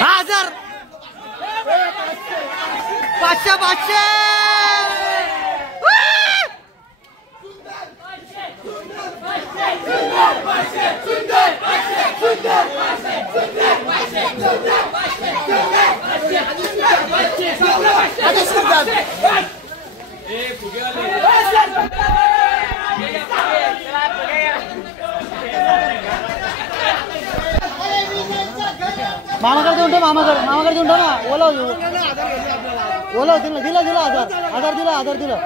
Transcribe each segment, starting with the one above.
1000 500 500 मामाकडे देऊन ठेव मामाकडे देऊन ठेव ना ओला दिला दिला दिला 1000 दिला 1000 दिला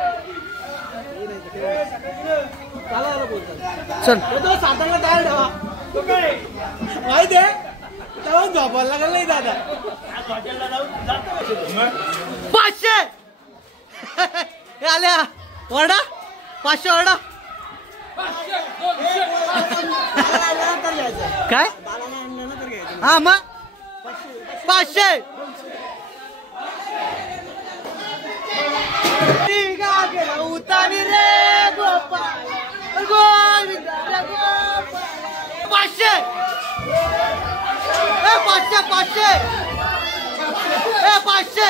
चल सातारला तयार ठेवा माहिती आहे तेव्हा झोपायला लागला नाही दादा 500 आल्या वरडा 500 वरडा काय हा मग 500 उतानी रे गोपाल गोविंद 500 500 500 500 500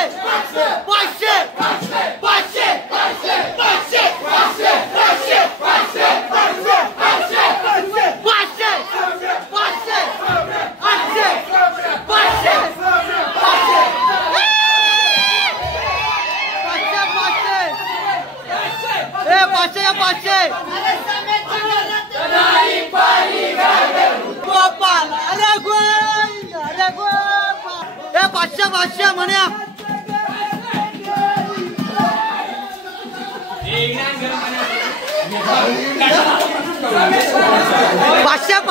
500 गोपाल अरे गोविंद अरे गोपाल 500 500 म्हणा 500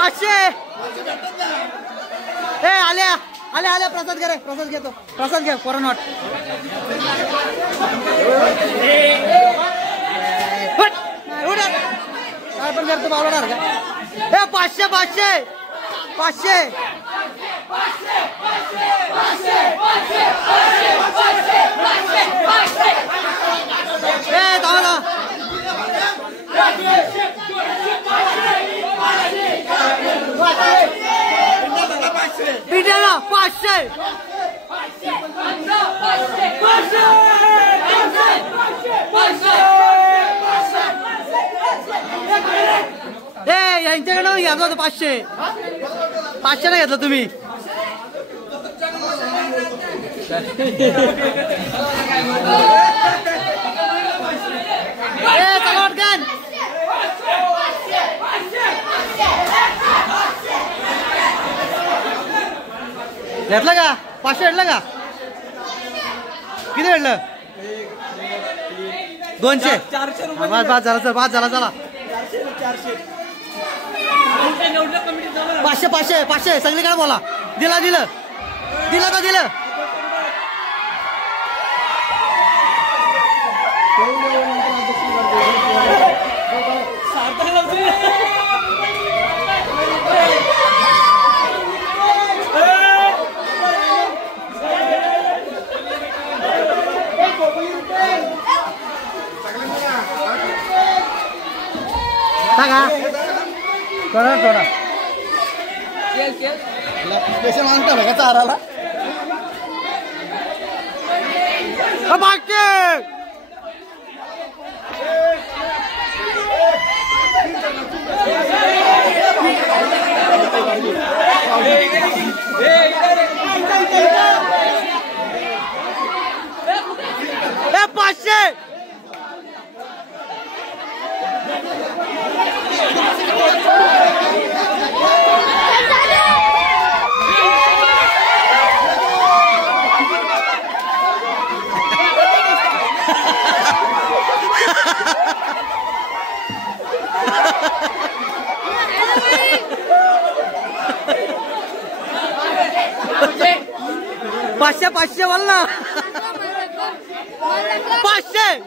आल्या आल्या आल्या प्रसाद घे रे प्रसाद घेतो प्रसाद घे कोरोना काय पण करतो बावळणार का 500 500 500 धावला पिठाला 500 यांच्याकडे घेतलं होतं 500 500 नाही घेतलं तुम्ही चला वाटकन घेतलं का 500 घेतलं का किती भेटलं 200 बाद झाला चल बाद झाला चला 500 500 500 सगळीकडे बोला दिला दिलं दिलं तर दिलं थोडा थोडा पैसे मागतो का चाराला पाचशे पाचशे बोल ना 500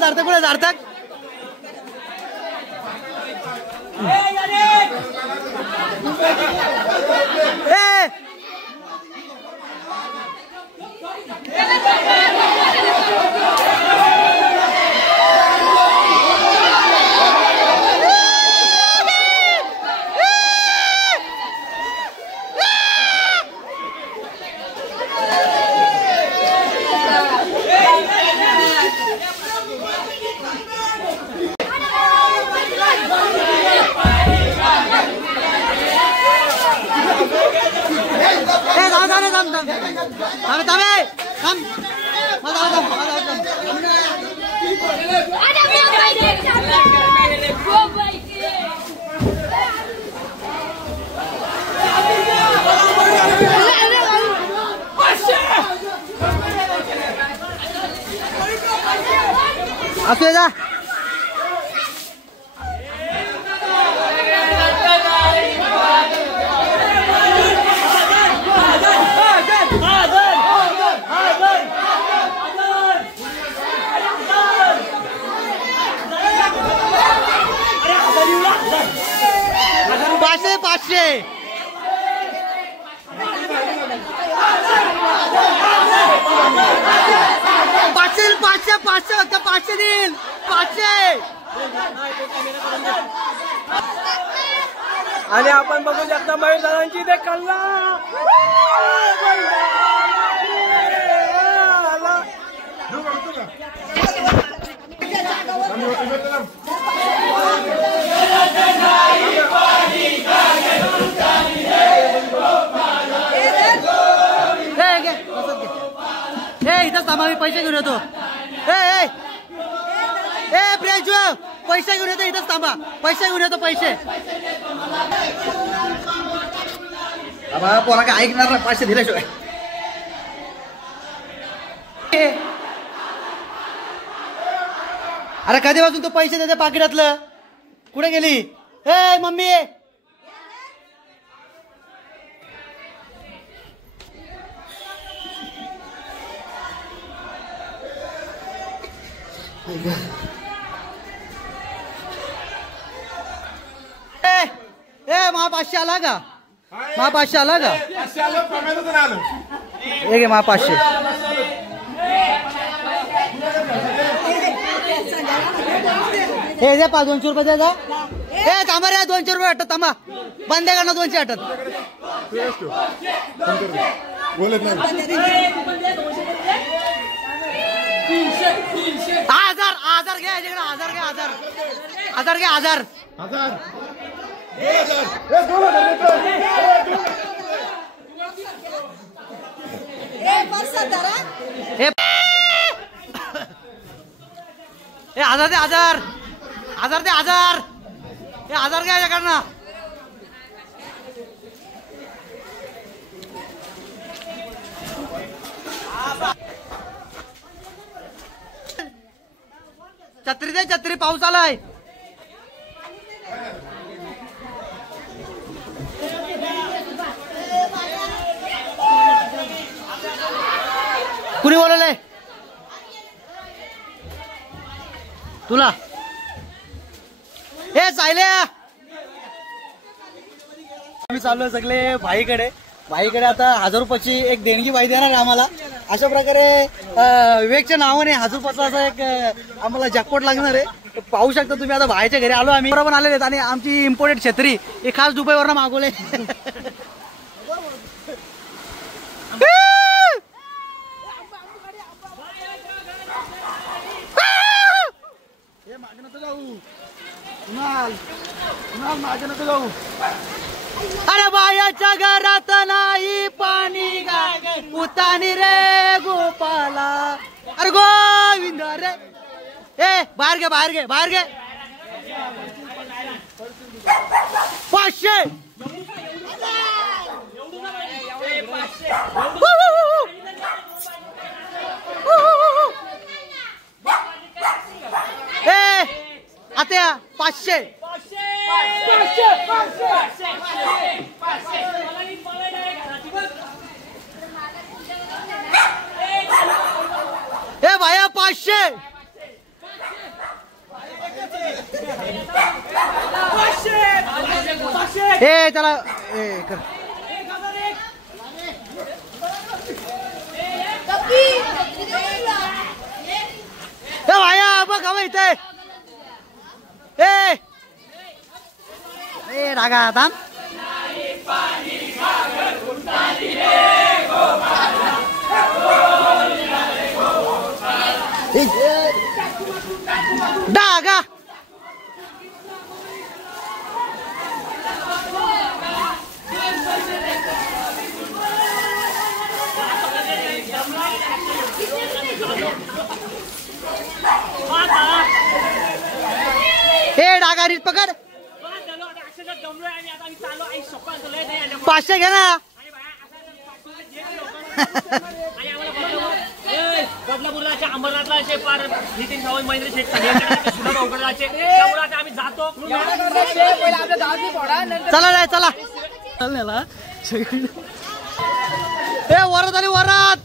सार्थक कुठे सार्थक असू जा पाचशे पाचशे पाचशे पाचशे पाचशे फक्त पाचशे देईल पाचशे. आणि आपण बघू शकता महिलांची ते कल्ला इथं थांबा मी पैसे घेऊन येतो. प्रियांशु पैसे घेऊन येतो इथंच थांबा पैसे घेऊन येतो पैसे. पोरा काय ऐकणार ना पैसे दिल्याशिवाय. अरे कधीपासून तू पैसे देते पाकिटातलं कुठे गेली ए मम्मी. मा 500 आला का मा 500 आला का एक मा 500 हे दे 200 रुपये द्या. ए थांबा रे 200 रुपये हटत थांबा बंद करणं 200 हटत बोलत नाही. 1000 घ्या इकडे 1000 घ्या 1000 घ्या 1000 1000 दे 1000 दे 1000 घ्या याकडनं. छत्री दे छत्री पाऊस आलाय. कुणी बोलवलंय तुला हे चालल्या. आम्ही चाललोय सगळे भाईकडे आता 1000 रुपयाची एक देणगी बाई देणार आम्हाला. अशा प्रकारे विवेकच्या नावाने 1000 रुपयाचा असा एक आम्हाला जॅकपॉट लागणार आहे. पाहू शकता तुम्ही आता भाईच्या घरी आलो आम्ही पण आलेले आणि आमची इम्पोर्टेड छत्री हे खास दुबईवरनं मागवले. अरे बायाच्या घरात नाही पाणी उतानी रे गोपाला. अरे गोविंद रे ए बाहेर घे 500 ए आत्या 500 ए भाया 500 ए चला ए कर भाया बघ हवं इथे ए रागा थांब. डागा रीत पकड 500 घे ना. बदलापूरला अंबरनाथला असे पार नितीन सावंत महेंद्र शेठ सुधा भाऊकडे त्यामुळे आम्ही जातो. चला रे चला चालण्याला ए वरात आली वरात.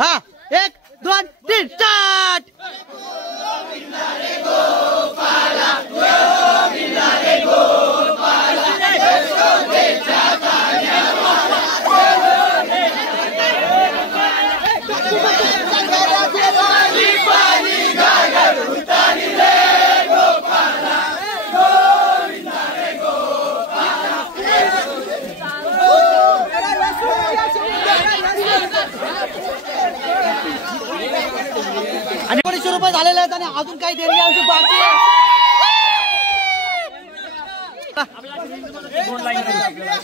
हा 1 2 3 स्टार्ट. आणि 200 रुपये झालेले आहेत आणि अजून काही देणगी आमची बाकी आहे.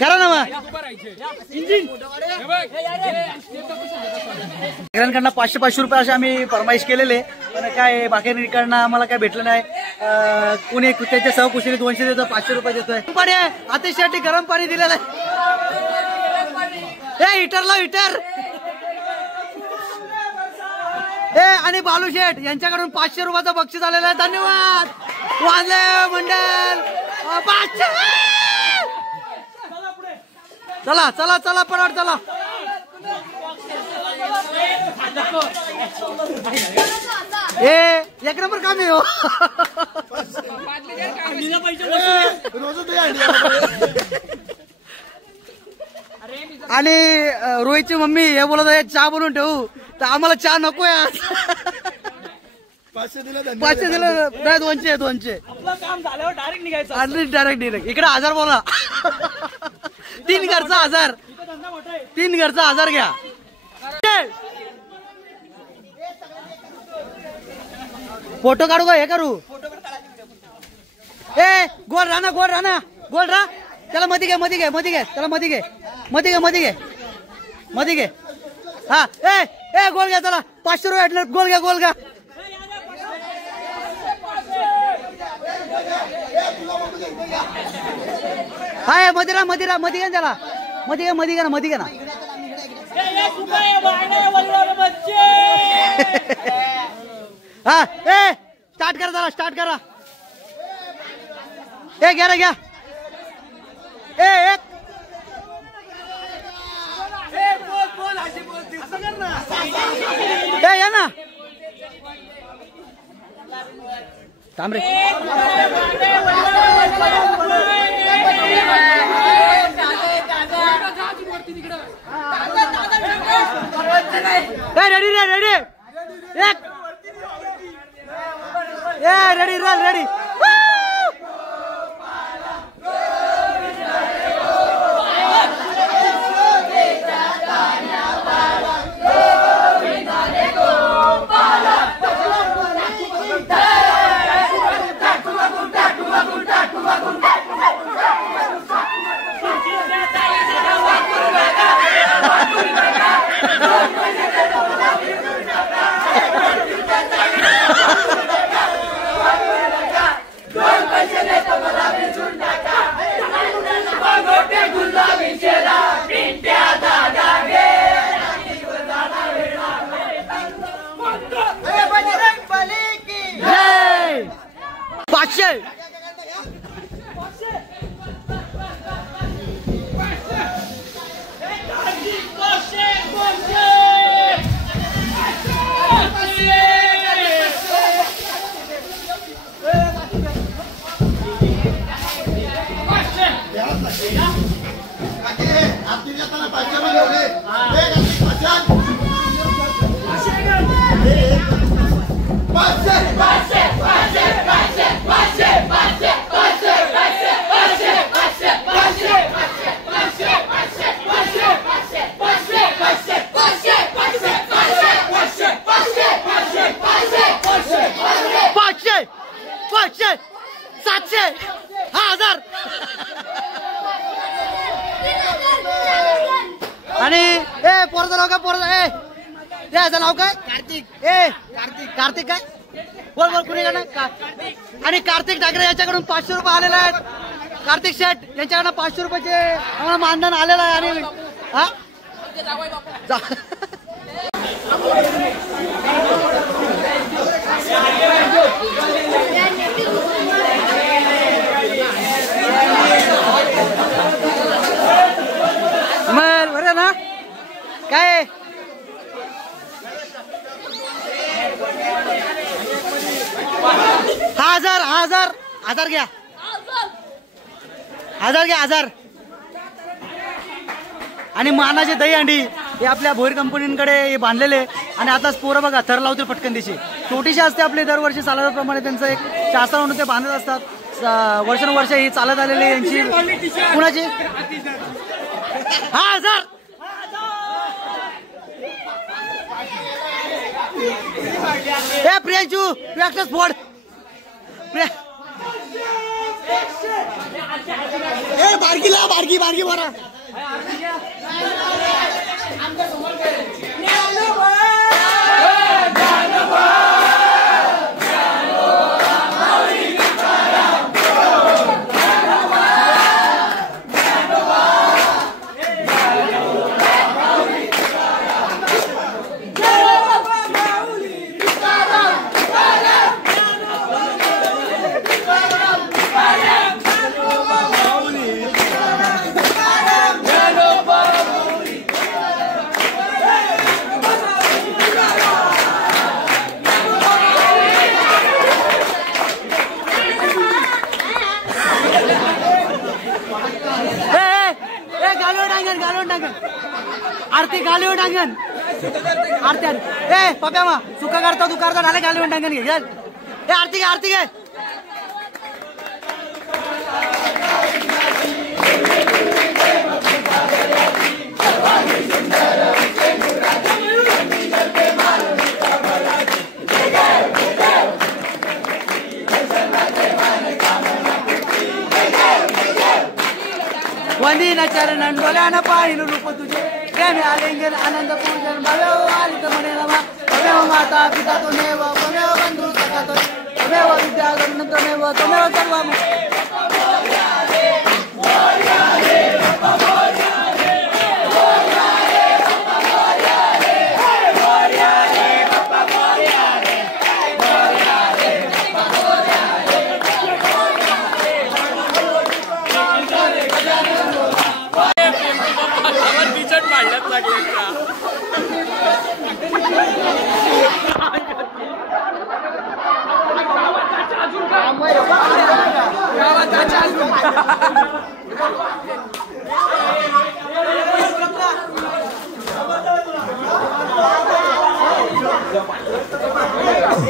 करा ना मग सगळ्यांकडनं 500 रुपये असे आम्ही फरमाईश केलेले पण काय बाकीकडनं आम्हाला काय भेटलं नाही. कुणी त्याच्या सहकुशीने 200 देतो 500 रुपये देतोय. पाणी आहे अतिशय गरम पाणी दिलेलं आहे. हिटरला हिटर आणि बालू शेठ यांच्याकडून 500 रुपयाचं बक्षीस आलेलं आहे. धन्यवाद वाजले मंडळ 500. चला चला चला पराड चला. एक नंबर काम आहे हो. आणि रोहितची मम्मी हे बोलत आहे चहा बनवून ठेवू तर आम्हाला चहा नको आज. 500 दिलं नाही 200 काम झाल्यावर डायरेक्ट निघायचं. डायरेक्ट इकडे 1000 बोला. 3 घरचा 1000 3 घरचा 1000 घ्या. फोटो काढू का हे करू. गोल राणा गोल रा त्याला मध्ये घे त्याला मध्ये घे. हा गोल घ्या चला 500 रुपये भेटले. गोल घ्या हा मध्ये घ्या त्याला मध्ये घ्या ना. हा स्टार्ट करा घ्या एक या ना थांब रे. Ready ready Passe! 500 700 1000 आणि ए पोराचं नाव काय पोराचं याचं नाव काय कार्तिक कार्तिक काय बोल बोल कुणीकडनं आणि कार्तिक ठाकरे याच्याकडून 500 रुपये आलेले आहेत कार्तिक शेठ यांच्याकडनं 500 रुपयाचे आम्हाला मानधन आलेलं आहे आणि हा मग बरं ना काय 1000 घ्या 1000 आणि मानाचे दही अंडी हे आपल्या भोईर कंपनीकडे हे बांधलेले आणि आताच पोरं बघा थर लावतील पटकन दिशी छोटीशी असते आपली दरवर्षी सालाप्रमाणे त्यांचं एक शास्त्र म्हणून ते बांधत असतात वर्षानुवर्ष ही चालत आलेली यांची कुणाची 1000 ए प्रियांशू तू एकटाच फोड बारकी बरा आरती गालीवर टांगन आरती ए पप्या मा सुका करता तू करता नाले गालीवर टांगन घे चल ए आरती घे वंदीना चरणन बोल्यानं पाहिलं रूप तुझे प्रेमी आलिंगन आनंद पूजन भव्य आलित म्हणे रमा त्वमेव माता पिता त्वमेव त्वमेव बंधू सखा त्वमेव विद्या गरुण त्वमेव सर्वम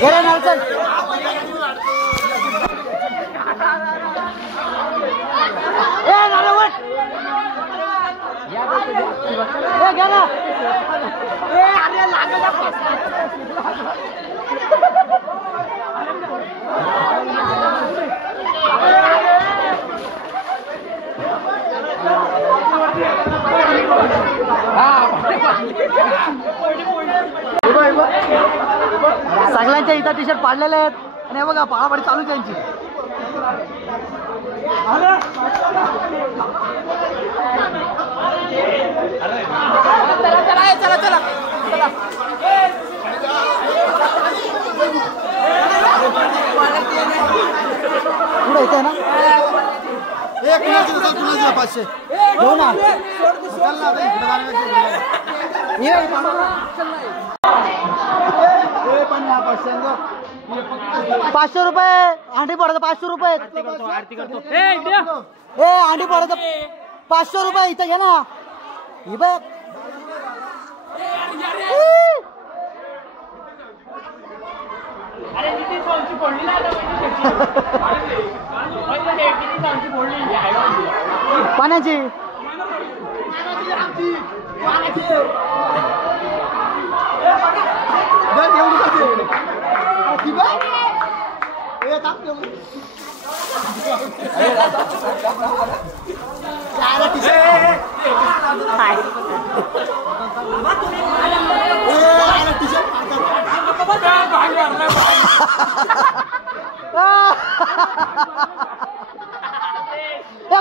घरे नाचल ए नाला वट ए गेला ए अरे लागला सगळ्यांच्या इथं टी शर्ट पाडलेले आहेत आणि हे बघा पाळापाडी चालू त्यांची चला पुढे येते ना एक 500 हो ना 500 रुपये अंडी पडत 500 रुपये ए अंडी पडत 500 रुपये इथं घे ना ही बघ पाण्याची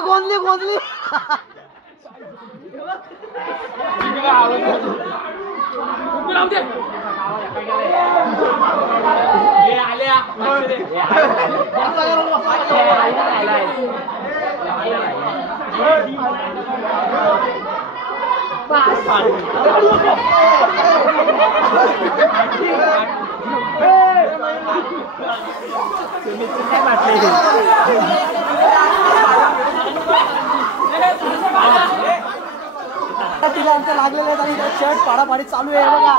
गोंधली गोंधली तिला आमचं लागलेलं आहे आणि शर्ट पाडापाडी चालू आहे बघा.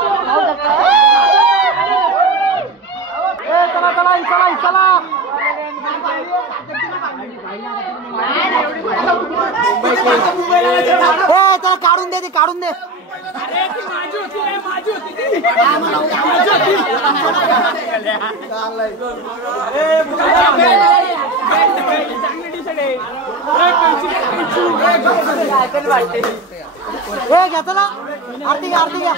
चला चला चला चला चला काढून दे काढून दे. घ्या चला आरती घ्या आरती घ्या.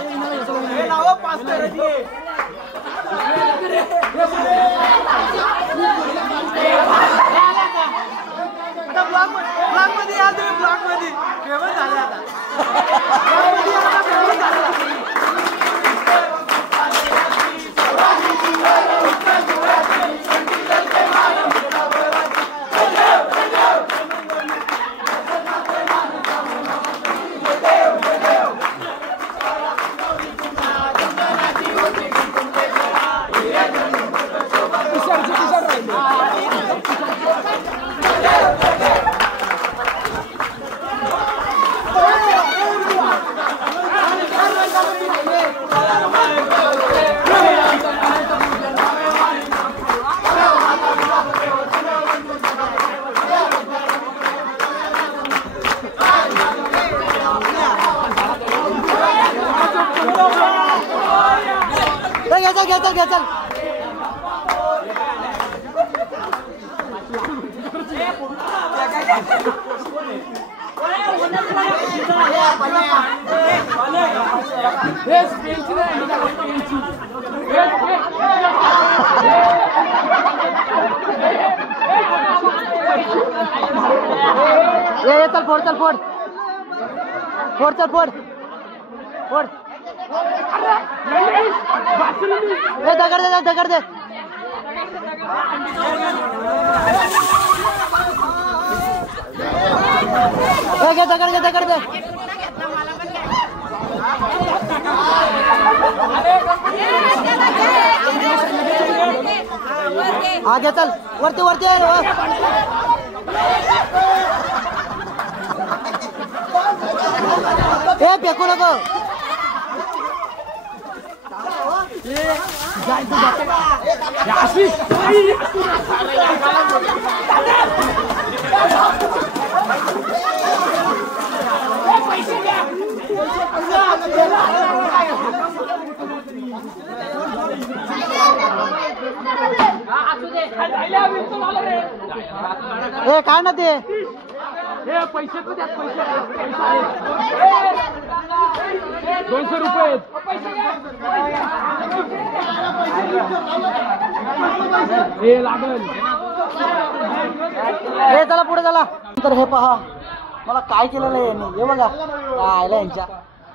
ब्लॉग मध्ये या तुम्ही ब्लॉग मध्ये फेमस झाले आता. घ्या चल. चल फोड चल फोड फोड चल फोड फोड. दगड दे दगड दे. दगड घे दगड दे. आगे चल वरती वरती फेकू नको. काय ना ते पैसे 200 रुपये लागल. चला पुढे चला. तर हे पहा मला काय केलेलं आहे यांनी. हे बघा आयला यांच्या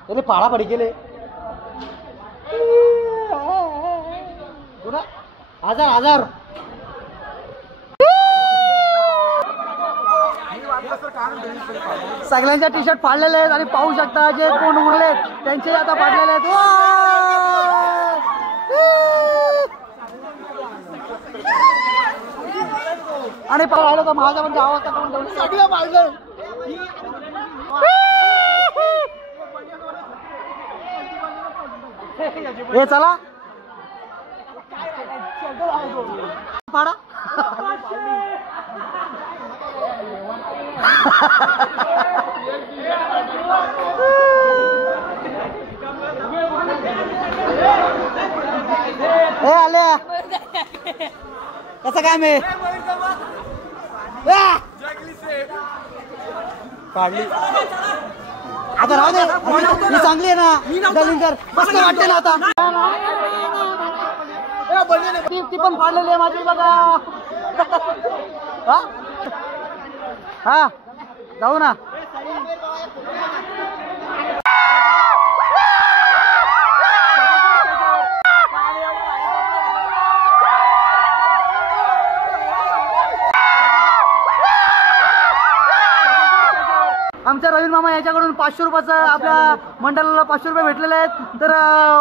त्याने पाडापाडी केले. हजार हजार सगळ्यांच्या टी शर्ट फाडलेले आहेत आणि पाहू शकता जे कोण उरले त्यांचे आता फाडलेले आहेत. आणि पाहिलं तर माझा म्हणजे आवाज सगळं पाहिलं. हे चला पाडा. आले कसं काम आहे काढली आता राहू दे ही चांगली आहे ना दलिंगर मस्त वाटते ना आता ती पण फाडलेली आहे माझी बघा हा जाऊ ना आमच्या रवीन मामा याच्याकडून 500 रुपयाचं आपल्या मंडळाला 500 रुपये भेटलेले आहेत तर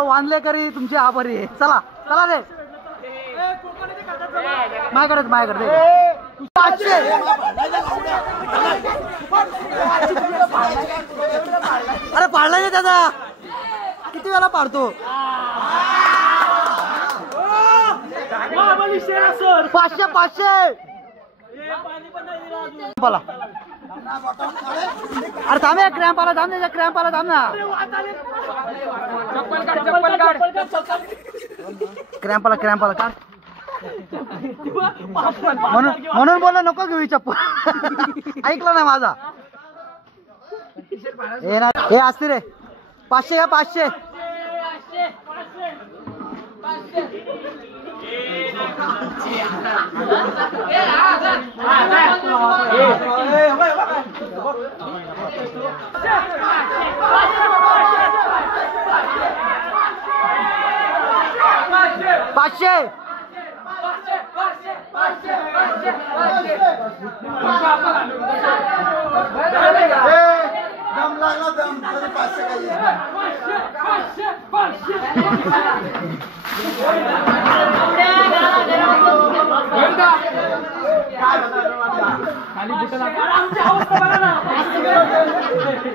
वांदलेकरी तुमचे आभारी आहे चला चला रे माझ्याकडे 500 अरे पाडला नाही त्याचा किती वेळा पाडतो 500 बोला अरे थांब क्रॅम्प आला थांब ना क्रॅम्प आला का म्हणून बोललो नको घेऊ चप्पल ऐकलं ना माझा हे असते रे 500 का 500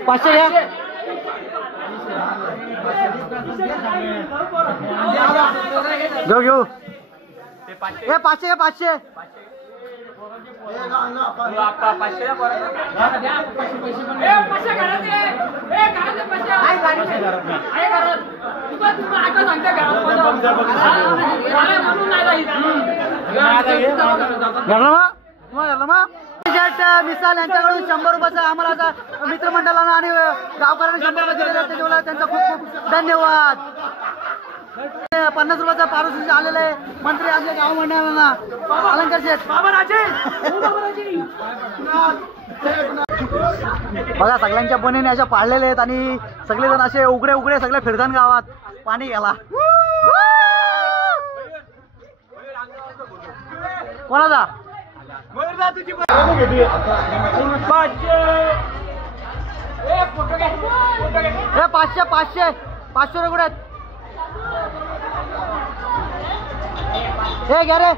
500 या घेऊ हे 500 मिसाल यांच्याकडून 100 रुपयाचा आम्हाला मित्रमंडळानं आणि गावकऱ्यांनी 100 रुपये दिलेले त्याच्यामुळे त्यांचा खूप खूप धन्यवाद 50 रुपयाचा पारितोषिक आलेले आहे मंत्री आपल्या गाव मंडळाला अलंकार शेठ बघा सगळ्यांच्या बनेने अशा पाळलेले आहेत आणि सगळेजण असे उघडे सगळे फिरतात गावात पाणी घ्यायला कोणाचा 500 रुपये हे घ्या रे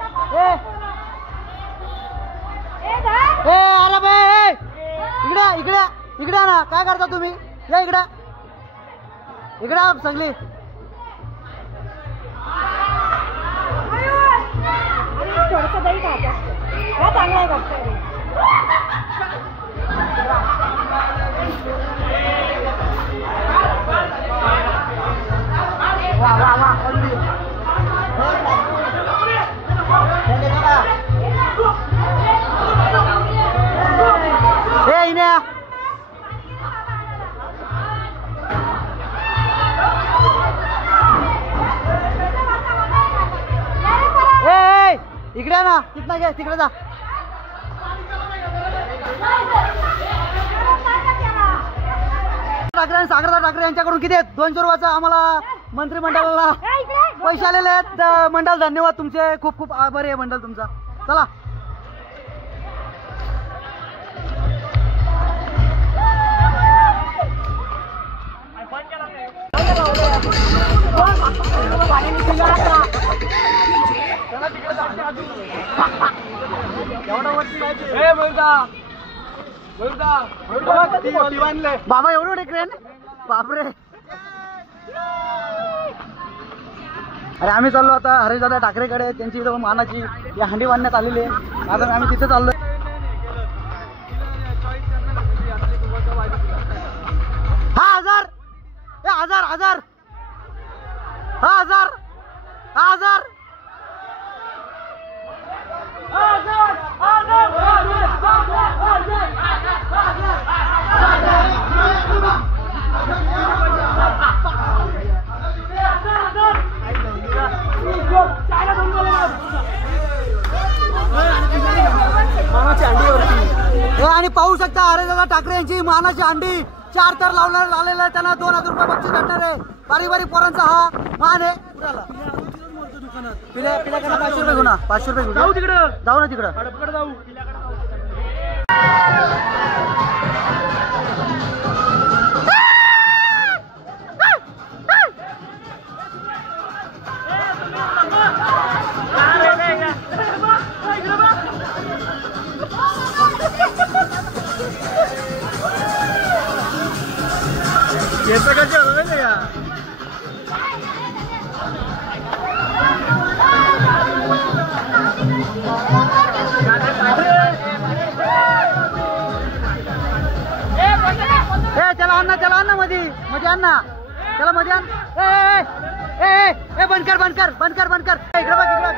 अरे बे इकडे ना काय करता तुम्ही या इकडे सगळी थोडंसं दही खायचं हा चांगला आहे इकडे ना तिथं घे तिकडे जा सागरदादा ठाकरे यांच्याकडून किती आहेत 200 रुपयाचा आम्हाला मंत्रिमंडळाला पैसे आलेले आहेत मंडळ धन्यवाद तुमचे खूप खूप आभारी आहे मंडळ तुमचा चला बाबा एवढं क्रेन बापरे अरे आम्ही चाललो आता हरीशदादा ठाकरेकडे त्यांची इथं मानाची या हंडी बांधण्यात आलेली आहे आता आम्ही तिथे चाललो 1000 मानाची अंडी वरती. आणि पाहू शकता अरे ठाकरे यांची मानाची अंडी 4 थर लावलेला आहे. त्यांना 2000 रुपये बक्षीस भेटणार आहे. बारीक पोरांचा हा मान आहे. पिल्याकडे 500 रुपये घेऊ ना. 500 रुपये घेऊ. जाऊ तिकडं, जाऊ ना तिकडं. हडपकडे जाऊ. येतं का जेवण का? त्याला आण ना मध्ये आण ना. त्याला मध्ये आण. बंद कर इकडे बघ इकडे बघ.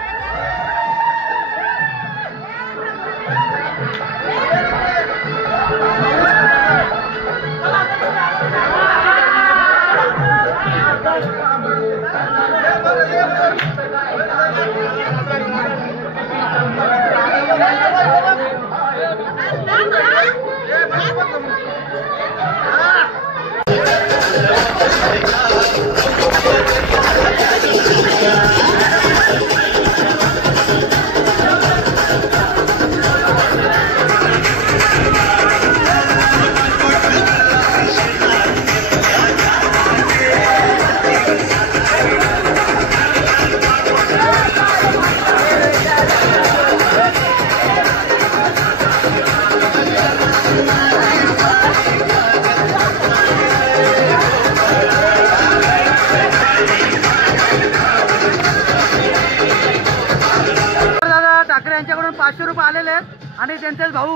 यांच्याकडून 500 रुपये आलेले आहेत आणि त्यांचे भाऊ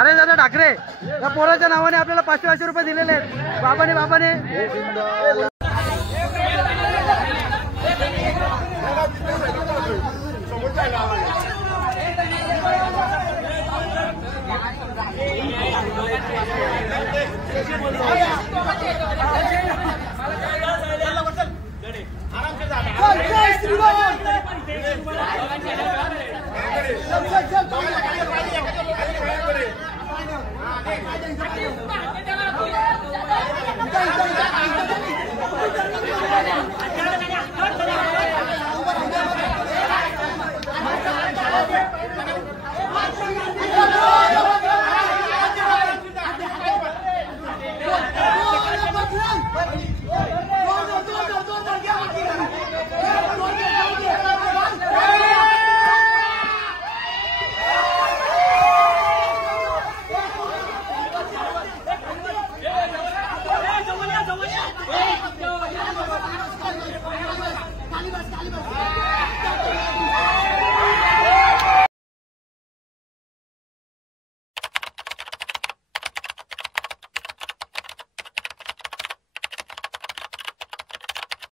अरे दादा ठाकरे या पोराच्या नावाने आपल्याला 500 रुपये दिलेले आहेत. बाबाने जय श्रीराम.